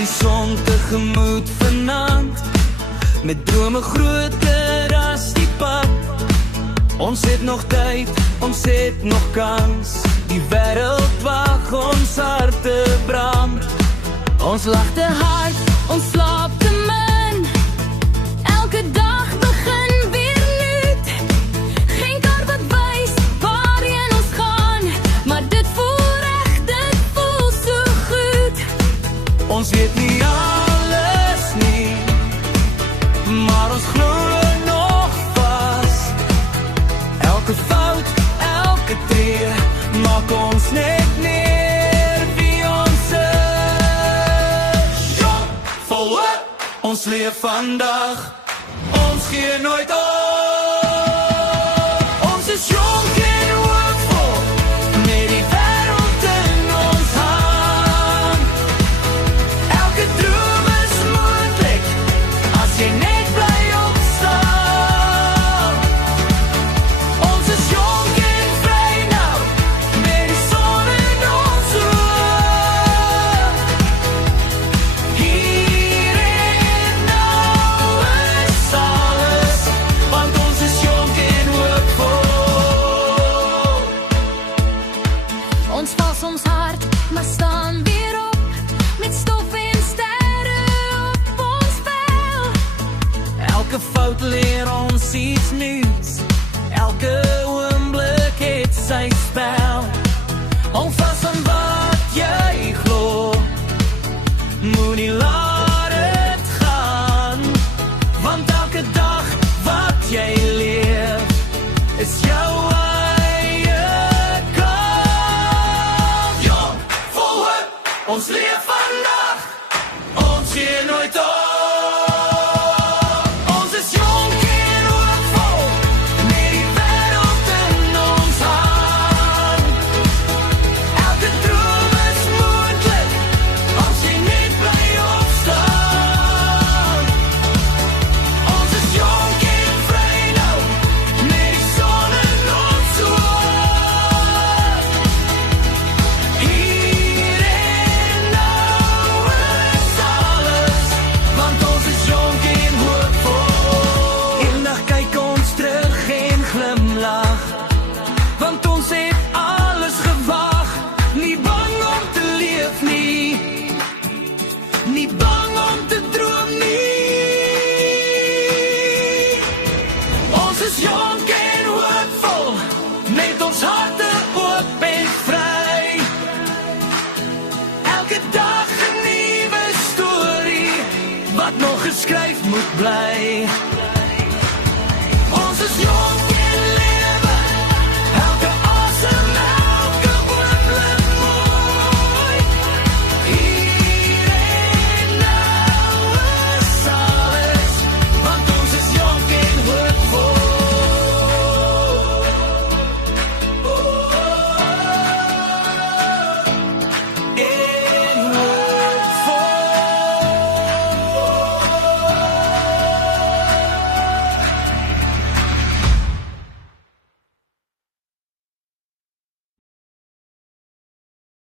die son tegemoet vanaand, met drome groter as die pad. Ons het nog tyd, ons het nog kans, die wêreld wag, ons harte brand. Ons lag te hard, ons slaap te min, elke dag begin weer nuut. Geen kaart wat wys waarheen ons gaan, maar dit voel reg, dit voel so goed. Ons weet nie alles nie, maar ons glo nog vas. Elke fout, elke tree, maak ons net meer wie ons is. Jong, volop, ons leef vandag, ons gee nooit op. Ons is jonk en hoopvol, met die wêreld in ons hand. Elke droom is moontlik, as jy net bly opstaan. Ons is jonk en vry nou, met die son in ons oë. Hier en nou is alles, want ons is jonk en hoopvol. Ons val soms hard, maar staan weer op, met stof en sterre op ons vel. Elke fout leer ons iets nuuts, elke oomblik het sy spel. Hou vas aan wat jy glo, moenie laat dit gaan, want elke dag wat jy leef, is jou eie kans. Jong, vol hoop, ons leef vandag, ons gee nooit op. Ons is jonk en hoopvol, met die wêreld in ons hand. Elke droom is moontlik, als jy net bly opstaan. Ons is jonk en vry nou, met die son in ons oë. Hier en nou is alles, want ons is jonk en hoopvol. Eendag kyk ons terug en glimlag, want ons het alles gewag. Nie bang om te leef nie, nie bang om te droom nie. Ons is jonk en hoopvol, met ons harte oop en vry. Elke dag 'n nuwe storie, wat nog geskryf moet bly. Ons is jonk